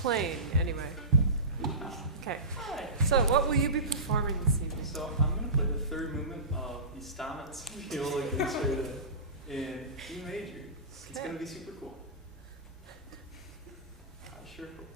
playing anyway? Okay. Hi. So what will you be performing this evening? So I'm going to play the third movement of the Stamitz Mvt in E major. It's going to be super cool. I sure hope.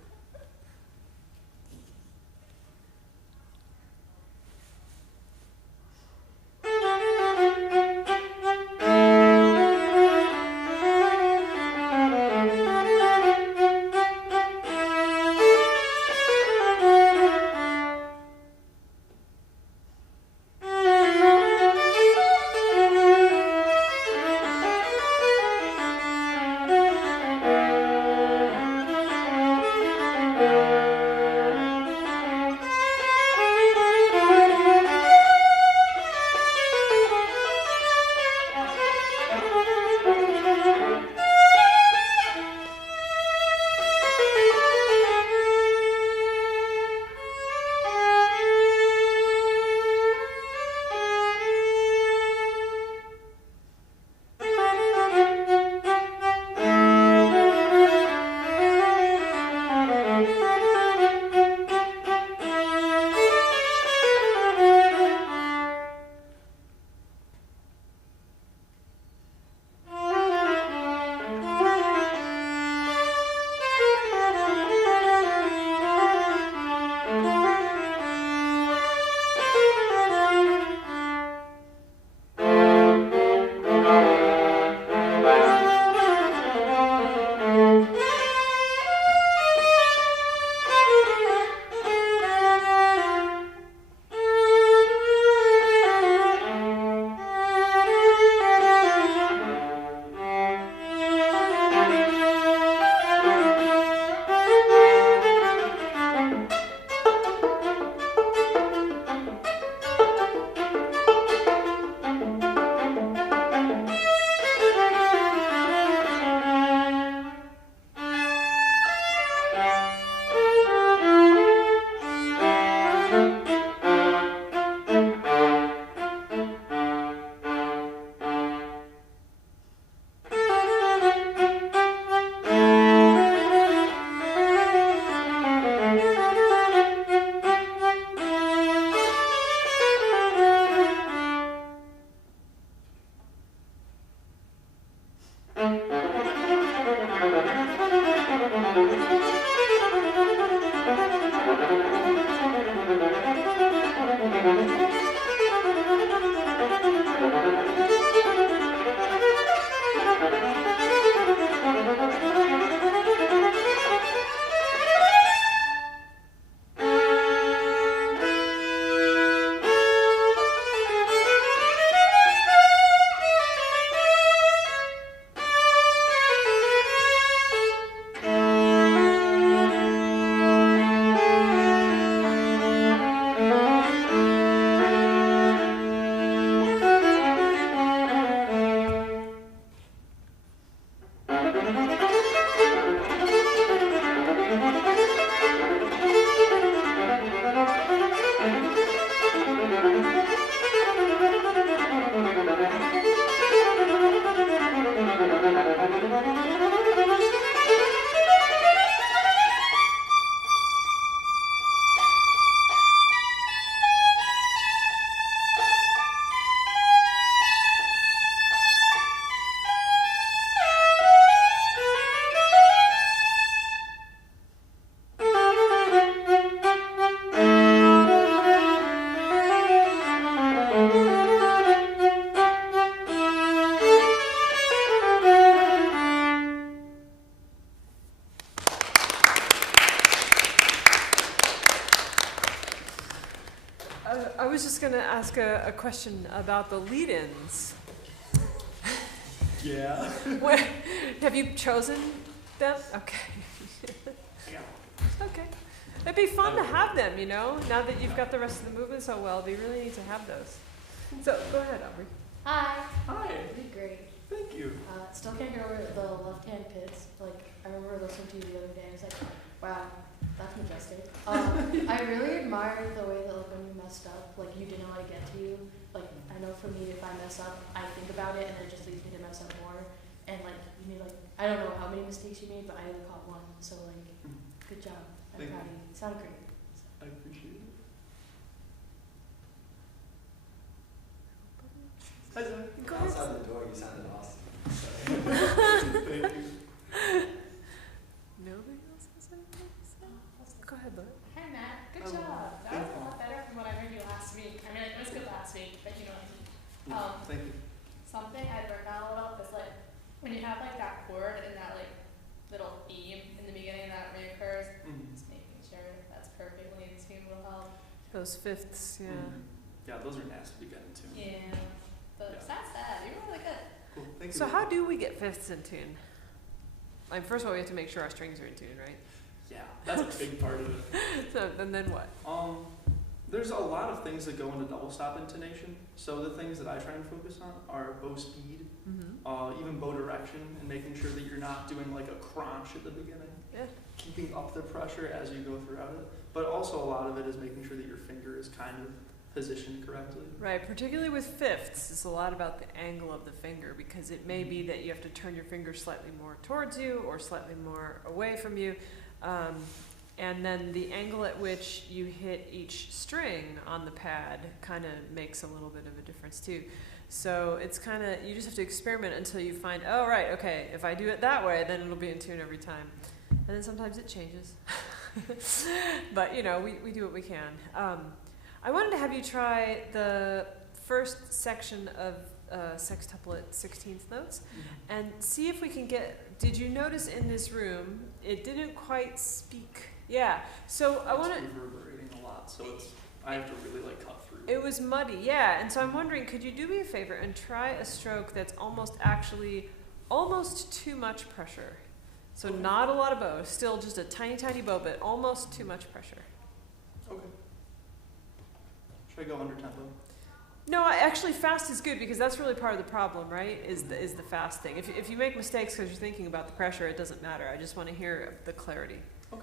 I was just going to ask a question about the lead-ins. Yeah. Where, have you chosen them? Okay. Yeah. Okay. It'd be fun to have them, you know, now that you've got the rest of the movement so well. We really need to have those. So go ahead, Aubrey. Hi. Hi. You did great. Thank you. Still can't get over the left-hand pits. Like, I remember listening to you the other day. I was like, wow, that's majestic. I really admired the way that, like, when you messed up, like, you didn't let it get to you. Like, I know for me, if I mess up, I think about it, and it just leads me to mess up more. And, like, you made, like, I don't know how many mistakes you made, but I only caught one. So, like, good Good job. I'm Thank proud of you. Sound great. I appreciate it. Hi, Zach. Go ahead. Outside the door, you sounded awesome. Thank you. Nobody else has anything to say? Go ahead, Laura. Hi Matt, good Hello. job. That was a lot better from what I heard you last week. I mean, it was good last week, but you know, Thank you. something I'd worked on a little is like when you have like that chord and that like little theme in the beginning that reoccurs, Mhm. just making sure that's perfectly in tune will help. Those fifths, yeah. Mhm. Yeah, those are nasty to get into. Yeah, but Yeah. besides that, you were really good. Cool. Thank you. So how do we get fifths in tune? Like, first of all, we have to make sure our strings are in tune, right? Yeah, that's a big part of it. So, and then what? There's a lot of things that go into double stop intonation. So the things that I try and focus on are bow speed, Mm-hmm. even bow direction, and making sure that you're not doing like a crunch at the beginning. Yeah. Keeping up the pressure as you go throughout it. But also a lot of it is making sure that your finger is kind of positioned correctly. Right, particularly with fifths, it's a lot about the angle of the finger because it may be that you have to turn your finger slightly more towards you or slightly more away from you. And then the angle at which you hit each string on the pad kind of makes a little bit of a difference too. So it's kind of, you just have to experiment until you find, oh, right, okay, if I do it that way, then it'll be in tune every time. And then sometimes it changes. But, you know, we do what we can. I wanted to have you try the first section of sextuplet 16th notes and see if we can get, did you notice in this room, it didn't quite speak. Yeah, so I want to, It's reverberating a lot, so I have to really like cut through. it was muddy, yeah, and so I'm wondering, could you do me a favor and try a stroke that's almost too much pressure. So Okay. not a lot of bow, still just a tiny, tiny bow, but almost too much pressure. Okay. Should I go under tempo? No, actually fast is good because that's really part of the problem, right? Is the fast thing. If you make mistakes because you're thinking about the pressure, it doesn't matter. I just want to hear the clarity. Okay.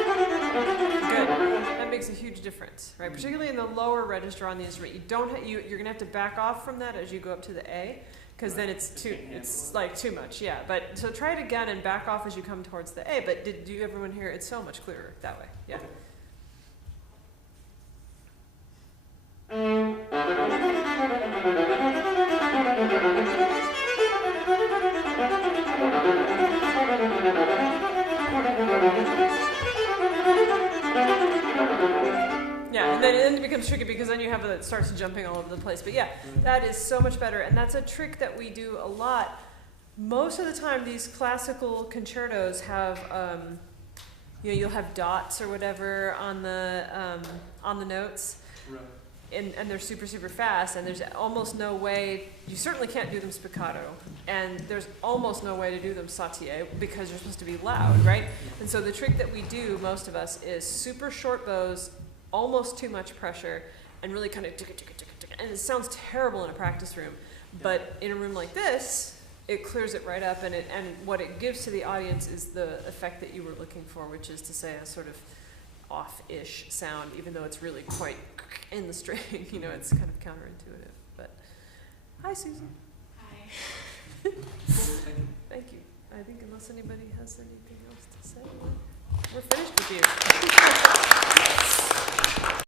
Good. That makes a huge difference, right? Particularly in the lower register on the instrument, you don't you're gonna have to back off from that as you go up to the A, because then it's like too much, yeah. But so try it again and back off as you come towards the A. But did you everyone hear? It's so much clearer that way, yeah. Okay. Yeah, and then it becomes tricky because then you have it starts jumping all over the place. But yeah, that is so much better, and that's a trick that we do a lot. Most of the time, these classical concertos have, you'll have dots or whatever on the notes, Right. and they're super, super fast, and there's almost no way, you certainly can't do them spiccato, and there's almost no way to do them sauté because you're supposed to be loud, right? And so the trick that we do, most of us, is super short bows, almost too much pressure, and really kind of and it sounds terrible in a practice room, but in a room like this, it clears it right up, and what it gives to the audience is the effect that you were looking for, which is to say a sort of off-ish sound, even though it's really quite in the string. You know, it's kind of counterintuitive. But hi, Susan. Hi. Thank you. Thank you. I think unless anybody has anything else to say, we're finished with you.